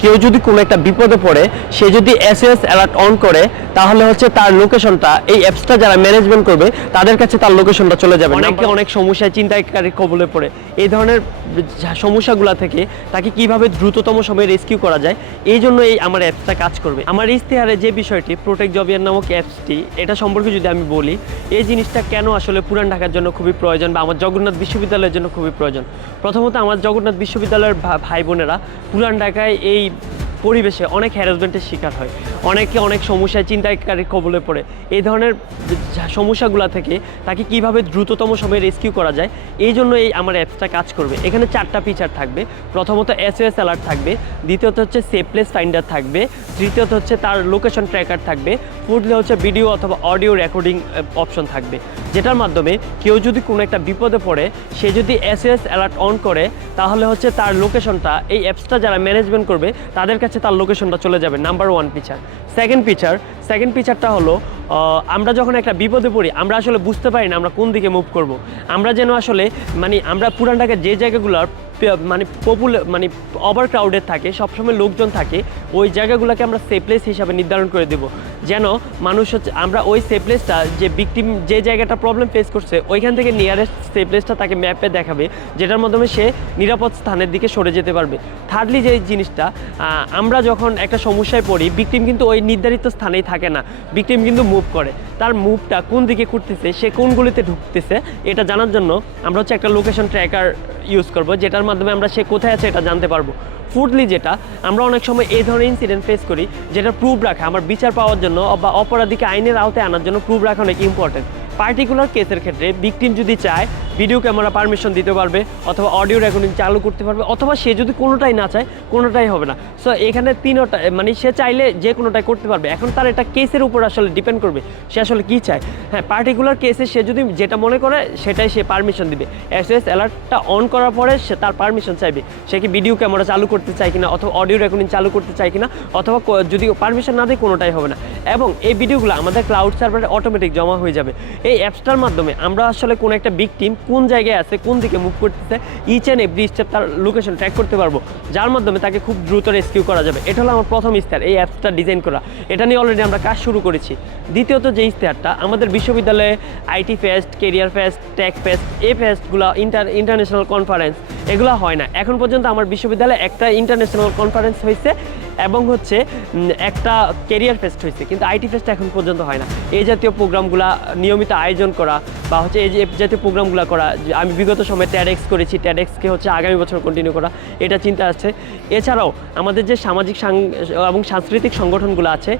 কেউ যদি কোনো একটা বিপদে পড়ে সে যদি এস এস অ্যালার্ট অন করে তাহলে হচ্ছে তার লোকেশনটা এই অ্যাপসটা যারা ম্যানেজমেন্ট করবে তাদের কাছে তার লোকেশনটা চলে যাবে। অনেকে অনেক সমস্যায় চিন্তাকারী কবলে পড়ে। এই ধরনের সমস্যাগুলো থেকে তাকে কীভাবে দ্রুততম সময়ে রেস্কিউ করা যায় এই জন্য এই আমার অ্যাপসটা কাজ করবে। আমার ইশতেহারে যে বিষয়টি প্রোটেক্ট জবিয়ার নামক অ্যাপসটি এটা সম্পর্কে যদি আমি বলি এই জিনিসটা কেন আসলে পুরান ঢাকার জন্য খুবই প্রয়োজন বা আমার জগন্নাথ বিশ্ববিদ্যালয়ের জন্য খুবই প্রয়োজন? প্রথমত আমার জগন্নাথ বিশ্ববিদ্যালয়ের ভাই বোনেরা পুরান ঢাকায় এই পরিবেশে অনেক হ্যারাসমেন্টের শিকার হয়। অনেকে অনেক সমস্যায় চিন্তাকারী কবলে পড়ে। এই ধরনের সমস্যাগুলো থেকে তাকে কীভাবে দ্রুততম সময়ে রেস্কিউ করা যায়, এই জন্য এই আমার অ্যাপসটা কাজ করবে। এখানে চারটা ফিচার থাকবে। প্রথমত এসওএস অ্যালার্ট থাকবে। দ্বিতীয়ত হচ্ছে সেফপ্লেস ফাইন্ডার থাকবে। তৃতীয়ত হচ্ছে তার লোকেশন ট্র্যাকার থাকবে। ফোর্থলি হচ্ছে ভিডিও অথবা অডিও রেকর্ডিং অপশন থাকবে। যেটার মাধ্যমে কেউ যদি কোনো একটা বিপদে পড়ে, সে যদি এসএস অ্যালার্ট অন করে, তাহলে হচ্ছে তার লোকেশনটা এই অ্যাপসটা যারা ম্যানেজমেন্ট করবে, তাদের কাছে তার লোকেশনটা চলে যাবে number one feature second feature second পিচারটা হলো আমরা যখন একটা বিপদে পড়ি, আমরা আসলে বুঝতে পারি না আমরা কোন দিকে মুভ করব। আমরা যেন আসলে মানে আমরা পুরানটাকে যে জায়গাগুলোর মানে পপুলার মানে ওভার ক্রাউডেড থাকে, সবসময় লোকজন থাকে, ওই জায়গাগুলোকে আমরা সেফ প্লেস হিসাবে নির্ধারণ করে দেব। যেন মানুষ হচ্ছে আমরা ওই সেফলেসটা যে ভিকটিম যে জায়গাটা প্রবলেম ফেস করছে, ওইখান থেকে নিয়ারেস্ট সেফলেসটা তাকে ম্যাপে দেখাবে, যেটার মাধ্যমে সে নিরাপদ স্থানের দিকে সরে যেতে পারবে। থার্ডলি যে জিনিসটা আমরা যখন একটা সমস্যায় পড়ি ভিকটিম কিন্তু ওই নির্ধারিত স্থানেই থাকে না। ভিকটিম কিন্তু মুভ করে। তার মুভটা কোন দিকে করতেছে সে কোন গলিতে ঢুকতেছে, এটা জানার জন্য আমরা হচ্ছে একটা লোকেশন ট্র্যাকার ইউজ করব, যেটার মাধ্যমে আমরা সে কোথায় আছে এটা জানতে পারব। ফুডলি যেটা, আমরা অনেক সময় এই ধরনের ইনসিডেন্ট ফেস করি, যেটা প্রুভ রাখা, আমার বিচার পাওয়ার জন্য বা অপরাধীকে আইনের আওতায় আনার জন্য প্রুফ রাখা অনেক ইম্পর্টেন্ট পার্টিকুলার কেসের ক্ষেত্রে ভিকটিম যদি চায় ভিডিও ক্যামেরা পারমিশন দিতে পারবে, অথবা অডিও রেকর্ডিং চালু করতে পারবে, অথবা সে যদি কোনোটাই না চায়, কোনোটাই হবে না। সো এখানে তিনোটা মানে সে চাইলে যে কোনোটাই করতে পারবে। এখন তার এটা কেসের উপর আসলে ডিপেন্ড করবে, সে আসলে কী চায়। হ্যাঁ পার্টিকুলার কেসে সে যদি যেটা মনে করে, সেটাই সে পারমিশন দিবে। এস এস অ্যালার্টটা অন করার পরে সে তার পারমিশন চাইবে, সে কি ভিডিও ক্যামেরা চালু করতে চায় কিনা, অথবা অডিও রেকর্ডিং চালু করতে চায় কিনা, অথবা যদি পারমিশন না দেয়, কোনোটাই হবে না। এবং এই ভিডিওগুলো আমাদের ক্লাউড সার্ভারে অটোমেটিক জমা হয়ে যাবে। এই অ্যাপসটার মাধ্যমে আমরা আসলে কোনো একটা বিগ টিম কোন জায়গায় আছে, কোন দিকে মুভ করতেছে ইচ অ্যান্ড এভরি স্টেপ তার লোকেশন ট্র্যাক করতে পারব, যার মাধ্যমে তাকে খুব দ্রুত রেস্কিউ করা যাবে। এটা হলো আমার প্রথম ইস্তার এই অ্যাপসটা ডিজাইন করা। এটা নিয়ে অলরেডি আমরা কাজ শুরু করেছি। দ্বিতীয়ত যে ইস্তারটা আমাদের বিশ্ববিদ্যালয়ে IT fest career fest tech fest এ ফেস্টগুলো ইন্টার ইন্টারন্যাশনাল কনফারেন্স এগুলো হয় না। এখন পর্যন্ত আমার বিশ্ববিদ্যালয়ে একটা ইন্টারন্যাশনাল কনফারেন্স হয়েছে এবং হচ্ছে একটা কেরিয়ার ফেস্ট হয়েছে, কিন্তু আইটি ফেস্ট এখন পর্যন্ত হয় না। এই জাতীয় প্রোগ্রামগুলো নিয়মিত আয়োজন করা বা হচ্ছে এই যে জাতীয় প্রোগ্রামগুলো করা আমি বিগত সময় ট্যাডেক্স করেছি ট্যাডেক্সকে হচ্ছে আগামী বছর কন্টিনিউ করা, এটা চিন্তা আছে এছাড়াও আমাদের যে সামাজিক এবং সাংস্কৃতিক সংগঠনগুলো আছে